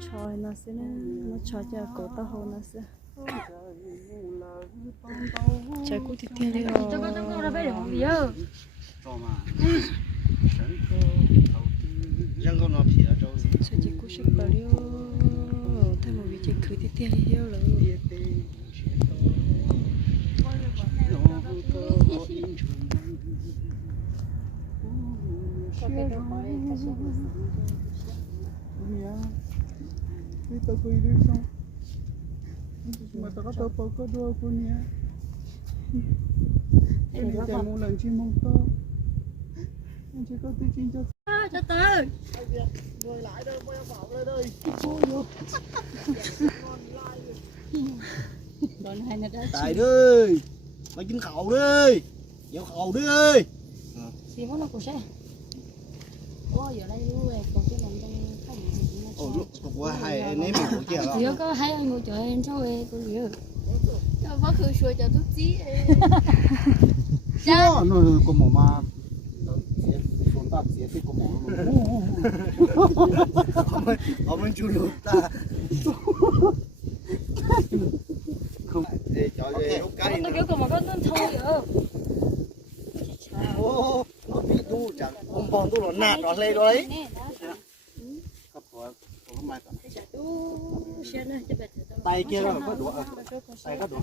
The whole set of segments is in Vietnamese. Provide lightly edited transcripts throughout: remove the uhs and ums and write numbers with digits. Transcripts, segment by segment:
choi nó sẽ nó choi cho cổ tao hồ nó sẽ trái cú thịt tiền đi cho con ra bây giờ không giờ trái chỉ cú ship bao nhiêu thay một vị trí cứ thịt tiền đi rồi Kita kuili xong, mà tao có tao bao có đua của nia, cái này chạy một lần chim mông to, anh chỉ có tí chín cho tới rồi lại đây, quay bảo lên đây, tại đi, mày chín khẩu đi, dạo khẩu đi, xí món nó của xe ôi giờ đây luôn rồi còn cái này ồ lúc qua hai ném mình của chị giờ có hai anh ngồi chờ em sao vậy cô giờ bác cứ xuôi cho tôi tí nó có một mà, chúng ta sẽ tiếp có một, ông mình chú lụt ta, không để cho cái tôi kiểu còn mà có nó thôi rồi ô nó bị tu chẳng ông bòn tu nó nạt nó lên đấy, tay kia là có đũa, tay có đũa.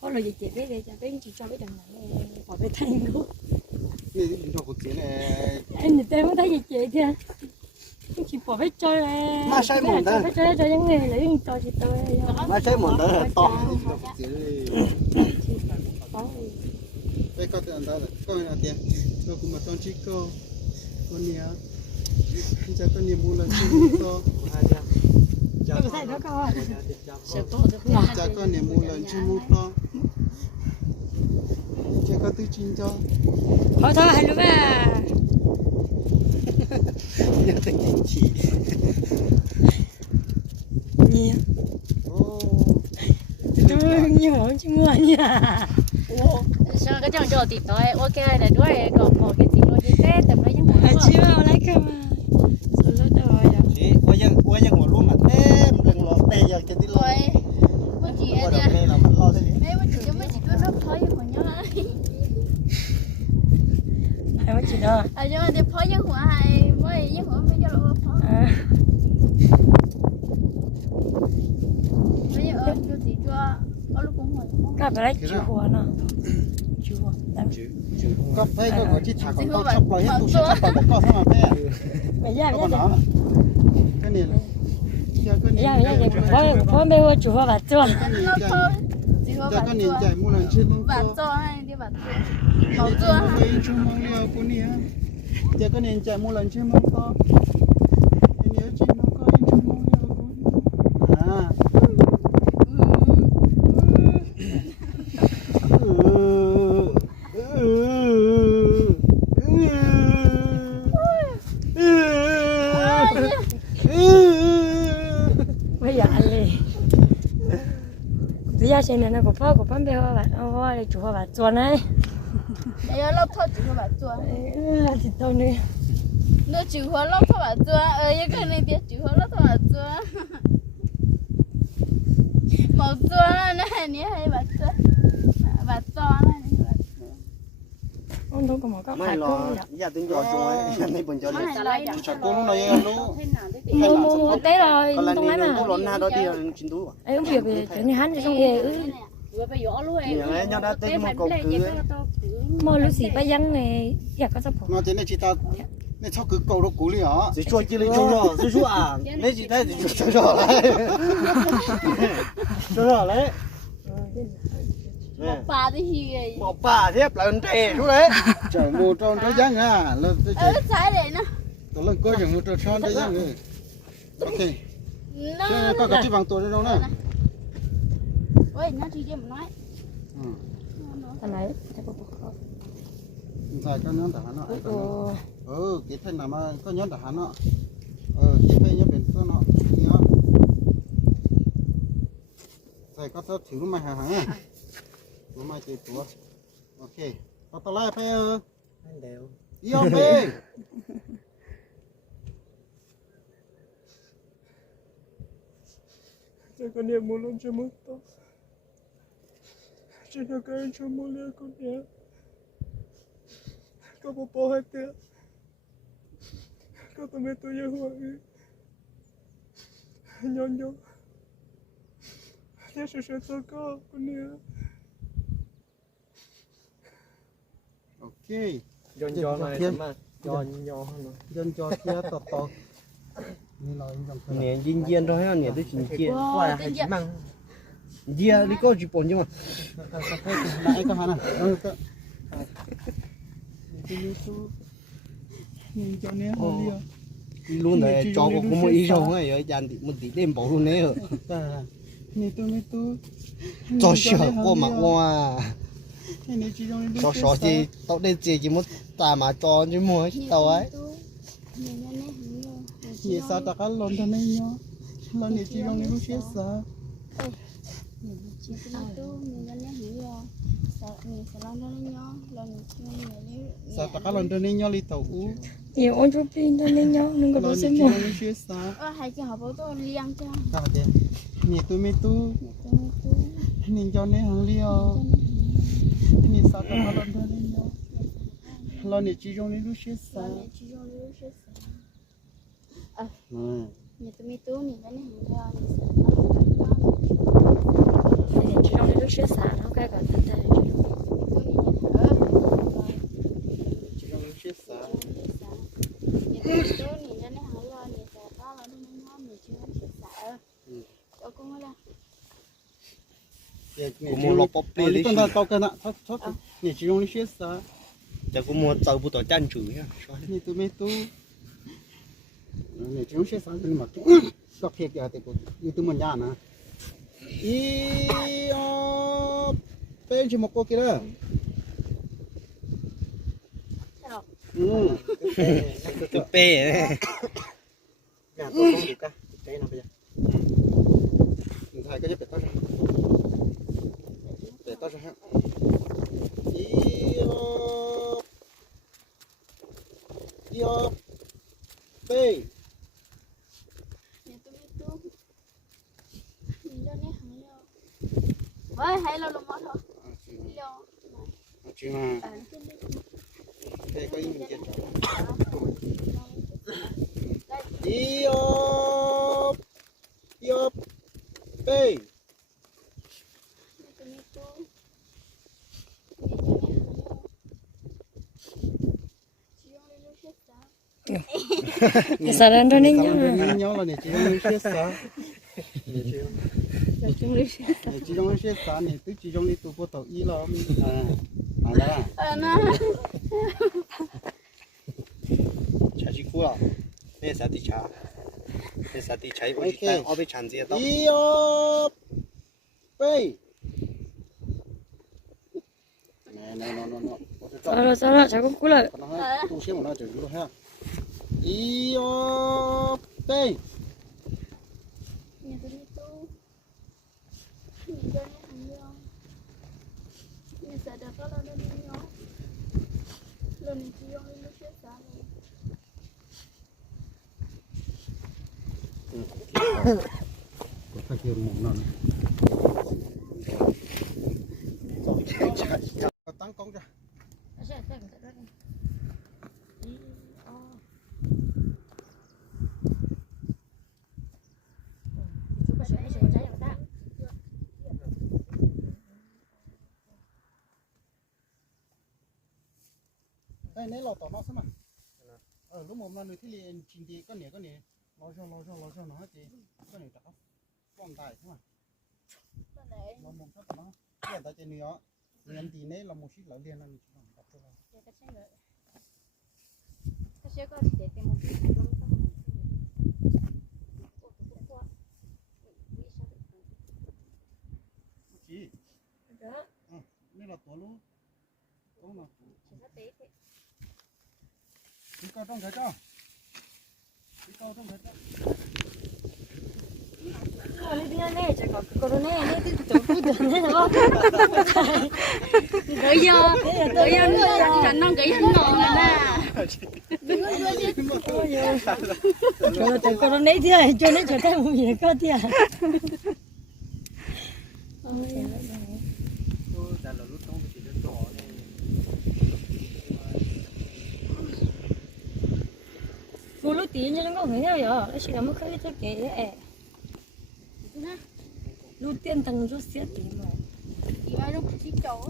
có lời gì chị biết đây chị chỉ cho cái đằng này bỏ cái thanh nữa này cho cuộc chiến này, anh người ta mới thấy gì chị thì chị bỏ cái chơi mà sai một đó, cái chơi cho những người lấy cho chị tôi mà sai một đó là to, đây có tiền đó, có người nào tiền, tôi cũng mà toàn chỉ có nia, giờ tôi nia mua lần chim to. cái này nó coi Cha con này mua lần chim mua to, cha con tự chín cho. thôi thôi hay luôn à nhớ tới chị, nhiều nhiều món chứ mua nha sao cái chồng cho thì tôi ok là đuôi còn một cái gì luôn chứ cái tầm đó những à chưa vào lấy cơ mà rồi lót rồi à chị quayยังหัวรู้mà thêm lần lọt đây giờ cái tí lo, con chị qua ấy đầu đây là mình lo thế mấy con chị cho mấy chị cứ nó thôi của nhau hay quá chị đó à cho đi phơi những hoa hay mới những hoa mới cho nó phơi bây giờ cho thì cho có lúc cũng hồi các bạn lấy chịu hoa nè chịu hoa có phải có chỉ thả con tao chọc lại hết tu sửa tao để có sao mà thế, bây giờ có nó cái này là, bây giờ phơi mấy hoa chịu hoa bát cho giờ con nhìn chạy mua lần chim mua bát to, cho hay đi bát cho màu cho mấy chim mua liều của nia, giờ con nhìn chạy mua lần chim mua to, nhớ chim nó có chim mua liều của, à. bây giờ anh đi bây giờ xem này nó có phơi mấy hoa để chịu hoa bát cho này bây giờ lớp thôi chỉ có bát cho thì tôi nữa nó chỉ có lớp thôi bát cho những cái này thì chỉ có lớp thôi bát cho màu cho này nhé hay bát cho này ông đâu có một cái mấy phải lo cơ giờ tính cho chúng ấy này bọn cho đi, Chặt cô lúc này nó mua té rồi còn là không đi nói nó mà lon na đó đi là chín túi, ấy ông việc về cái nhà hắn thì xong về nhiều đấy nhau đã tính một cục cứ mua lúa xì ba dân này giờ có sắp nó thế này chị ta này sao cứ cầu nó cú li hả? chỉ cho chỉ lấy cho rồi, chỉ cho à, lấy gì đấy chỉ cho rồi đấy, cho rồi đấy, bà đi gì bỏ bà thép là trẻ chú đấy, chở mua tròn trái giang à, là trái này nó tôi lần coi chở mua tròn trái giang rồi, ok, nó có cái chiếc vàng tuổi đâu nữa, ôi nó chỉ cho mình nói cái này tại có nhóm thằng nó, cái thân nào mà có nhóm thằng nó, cái thân nhóm biển số nó, nhớ, tại có số thiếu mà hàng à. Nó mai chơi tua, ok, tao lại phải đều, yêu mê, Cho con nhà mua luôn cho mất tóc. Cho nó cái cho mua liền con nhà. Có bộ bộ hết tiệt. Có tụi tôi yêu hoa đi. Nhon nhon. Thế sẽ tôi có con nhà. Ok. Giòn này mà giòn Dân cho kia tọt tọt. nè dinh rồi ha nè tôi chỉ chia qua hay chỉ mang dia đi có chỉ bồn chứ mà Lại có hả nào? Nhìn cho nè hồ liêu. luôn này cho có một ít rau ấy ở dàn thì một tí đêm bỏ luôn nè Nè tu. cho sợ qua mặt qua Nè chỉ trong cho sợ thì tao đây chỉ một ta mà cho chứ mua tao ấy Nè sao ta cá lon thân này nhá. Lon nè chỉ trong lúc chết sao? Sao ta cá lon thân này nhá li tàu u. Nhiều ôn chút pin cho nên nhau đừng có Lon bỏ nè xem chỉ một. trong lúc chết sao? Hai chị họ bảo tôi liang cho. Sao thế? Nè tu. Nè cho nè hàng liêu. Nè sao ta cá lon thân này nhá. Lon nè chỉ trong lúc chết sao? Nhà tôi mi tú nhìn thấy hàng liang. Thì chỉ trong lúc xếp xả nó cái còn thật đây. Chỉ trong lúc chết sao? cũng mua lọc bắp bê đi Tao tao cái nè, thoát. Nè chỉ trong lúc chết sao? chắc cũng mua tàu bút tàu chăn chửi ha Nè tu mê tu. Nè chỉ trong chết sao nhưng mà có thiệt giờ thì như tu mình nhà nè. Bên chỉ một cô kia đó. cái bê này Nhà tôi không được cả. Cái nào bây giờ? Thầy có giúp để tao ra. Để tao ra ha. Bê. Với hay là lồng thôi. Chứ mà. Đây có ý mình chết rồi. Bê. Sao đang cho nên nhau. Nhau là này chỉ trong chết sao? Chỉ trong chết sao này, tức chỉ trong đi tụ bộ tàu y lo. Đó. chả chỉ cua à bây giờ thì chả bây giờ thì cháy với cái ở bên chăn gì đó Bê. Nè. Sao rồi, cháu cũng cú lại. Tu xem một nó chữ luôn ha. Bê. Nhà tôi mi tú. Nhìn cho nó hàng liang. Nhà sẽ được có lần nữa. Lần này chỉ dùng lúc chết sao này. Phải kêu mồm nó. Tăng công ra. Đây nãy lò tỏ nó xem mà. Lúc mà nó thì liền chín thì con nè lo cho nó hết thì con nè tao con tài xem mà. Nó mồm thắt nó. Hiện tại trên nó liền thì nãy là một xíu là liền là mình chỉ làm đặt cho nó. Cái xe có để tiền một chút không có một Chị. đó Nên là tổ luôn. Tổ mà. chỉ có tí thôi. Đi câu trong cái cho. Đi câu trong cái cho. Đi nè, chắc có cái nè, đi chỗ cứ tưởng thế không? Gửi vô chẳng nó gửi hết ngon rồi nè. Cho nó cái nè thì cho nó cho thêm một gì có thì à. Chả là lúc trong thì nó đỏ này. Một lúc tí như nó có người nào vậy? Nó chỉ là một cái cái ấy. Lúc tiên tăng rút xiết tí mà. Chị ơi nó chỉ chỗ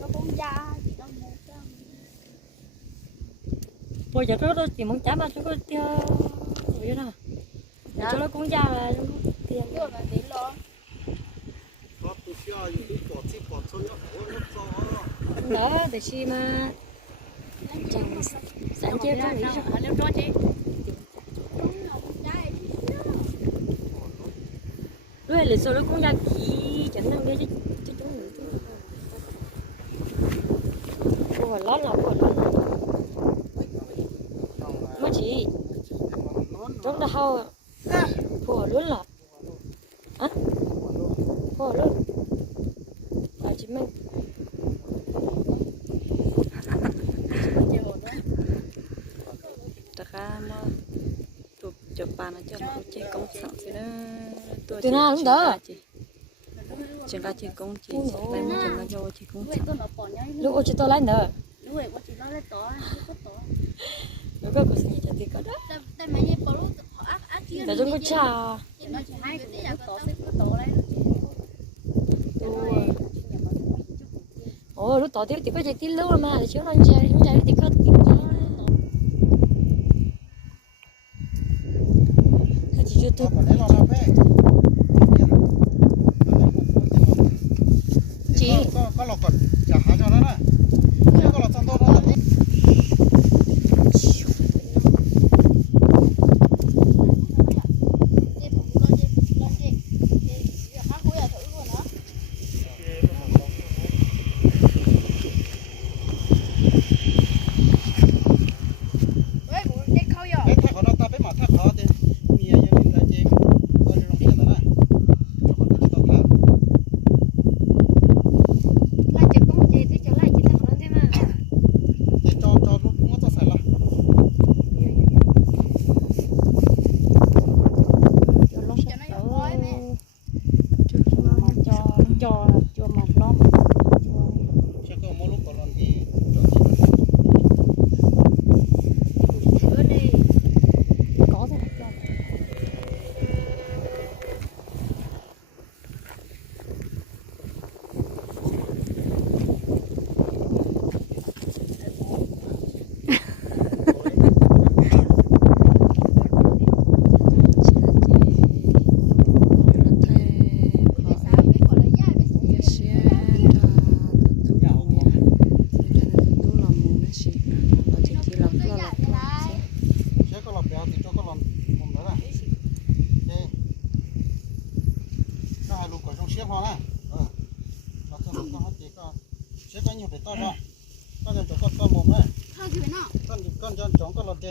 nó con da chị nó mua cho Bây giờ nó chỉ muốn chám mà chúng có tiêu vậy nào. Để cho nó cũng ra là chúng có tiền. rồi mà đến lo Có tôi xưa những cái quả xuân nó gió. Đó để chi mà chẳng sáng chế có lý ở đâu cho chị đúng là con trai rồi là số nó cũng ra kỹ chẳng năng cái chứ chúng nữa cô hỏi lót là mà chỉ trong đó hao cô hỏi luôn là á cô hỏi luôn à chị mình tất cả mà chụp bàn cho nó chơi công sản thì nó từ nào cũng đó chẳng có chơi công chỉ phải một chẳng có cho chơi công sản lúc chị tôi lấy nữa lúc ấy chị nó lấy tỏ lúc có cái gì thì có đó tại mấy cái bảo lúc để chúng có trà nó chỉ hai cái tí tỏ sẽ cứ tỏ đấy ồ lúc tỏ thì có chơi tí lâu mà để chúng nó chơi chúng chơi thì có tí chỉ cho tôi chị có lọc còn chả há cho nó nè nếu có lọc trong đó nó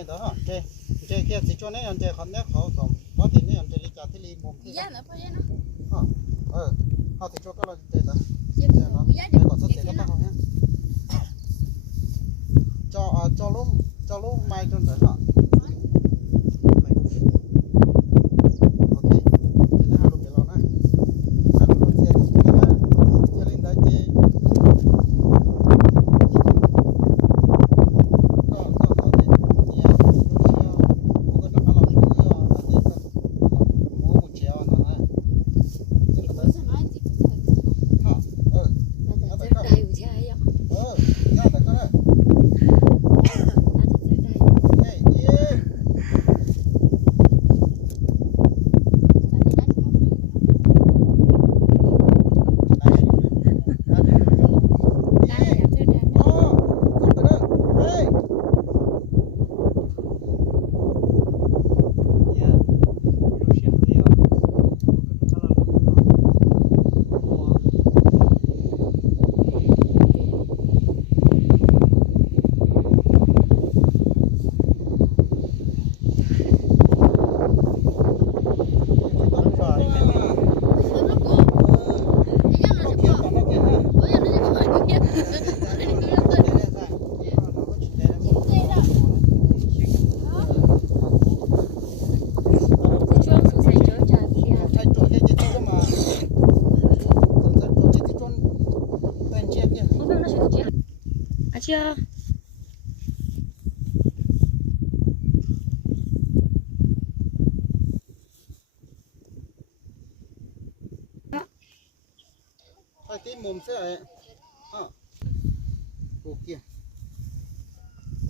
đó chơi kia chỉ cho nên anh chơi khăn nét họ còn quá tiền nên anh chơi đi chợ thì đi mua giá nữa phải nó họ thì cho các loại tiền đó giá để còn số tiền các bác không nhé cho lúc mai trên đấy hả chưa hai tí mồm sẽ ấy ô kia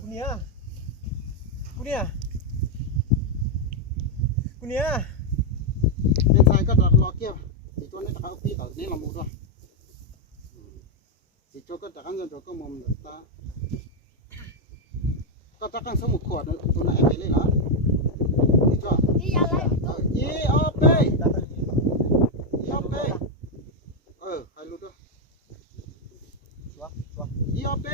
Kunia. Kunia. Kunia. bên sai có lo kia thì cho nó đặt ở phía ở đây là một rồi thì cho có đặt ngân rồi có mồm được ta có đặt ăn số một khỏa nữa tụi này phải lấy lá thì cho đi ra đây IOP IOP hai lút đó IOP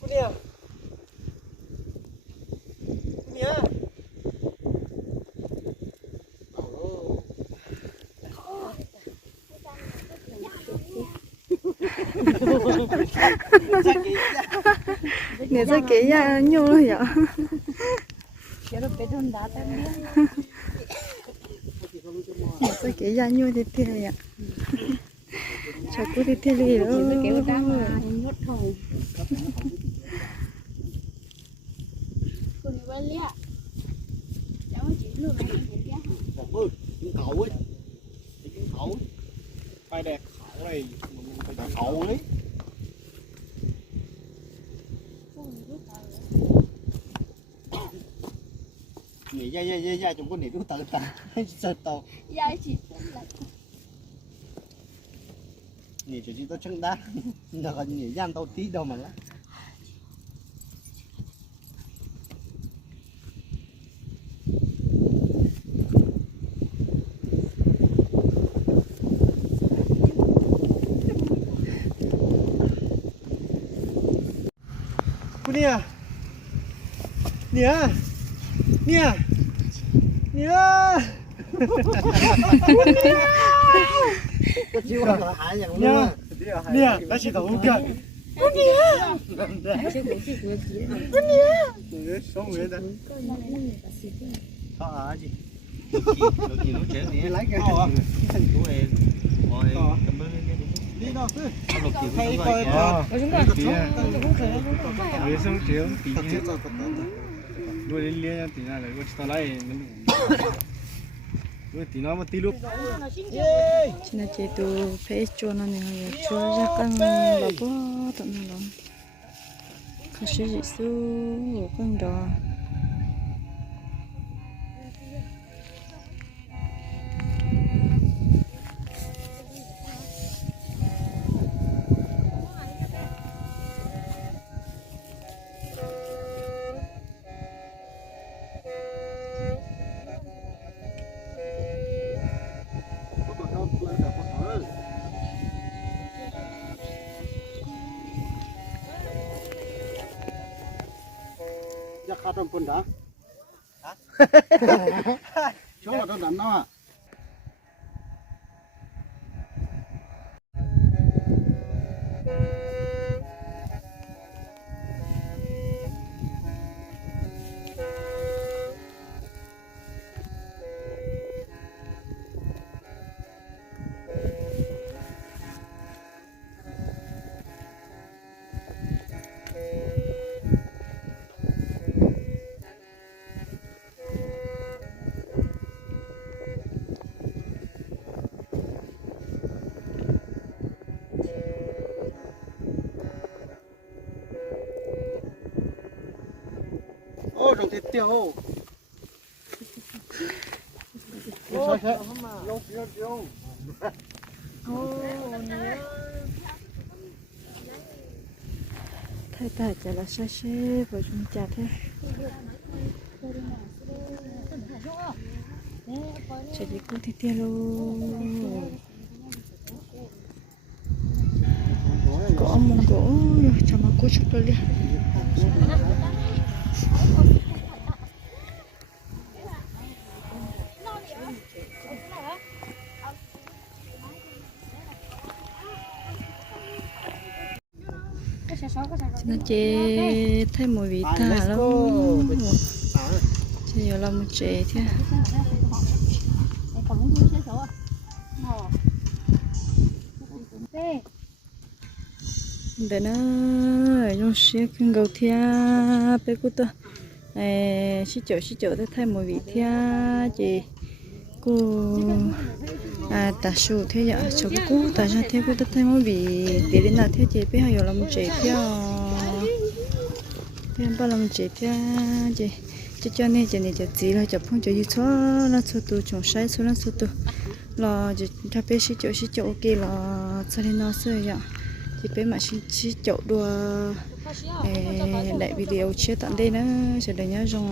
Kunia. Kunia. người ta kỹ ra nhau rồi vậy cái đó bé thôn đá tan đi người ta kỹ ra nhau thì thế vậy cho cô thì thế gì đó kiểu đang nhốt thùng con đi lia cháu chỉ luôn này nhỉ Ôi, cái cậu ấy. Cái cậu ấy. Phải đẹp khẩu này, phải cậu ấy. Nhỉ da chúng con nhỉ cũng tự ta sợ tàu dạ chị nhỉ chỉ tao chân đá nó còn nhỉ gian tao tí đâu mà lá Nia Nia Nia Nia có chịu không là hại nhận luôn Nia đã chỉ tao kìa Nia số người đó có gì gì nó trẻ thì lấy cái của em ngồi cầm bên đi đâu chứ hay coi người sống chiếu tí đuôi lên lia tí nào lại có tao lấy đuôi tí nó mà tí lúc cho nên chị tu phải cho nó này cho ra căng là bó tận nó không sử dụng số căng đó trong pun đã chỗ là nó đánh nó à trong thịt tiêu sao thế thay ta chả là xa xe và chúng chặt thế sẽ đi cô thì tiền luôn có ông mong gỗ cho mà cô chụp được đi nó chế thêm một vị thả lắm chế nhiều lắm một chế thế để nó dùng xe khăn gầu thia bé cô ta xí chỗ để thêm một vị thia chị cô ta số thế vậy chỗ cô ta ra thế cô ta thêm một vị để đến nào thế chị bé hay làm chế theo thêm bao làm chế theo chị cho nên chị này chị là chụp phong cho như số nó số tu trồng sai số nó số tu là chị cho bé xí chỗ ok là cho nên nó sẽ vậy chị bé mà xí chỗ đua đại video chia tận đây nữa sẽ để nhớ rằng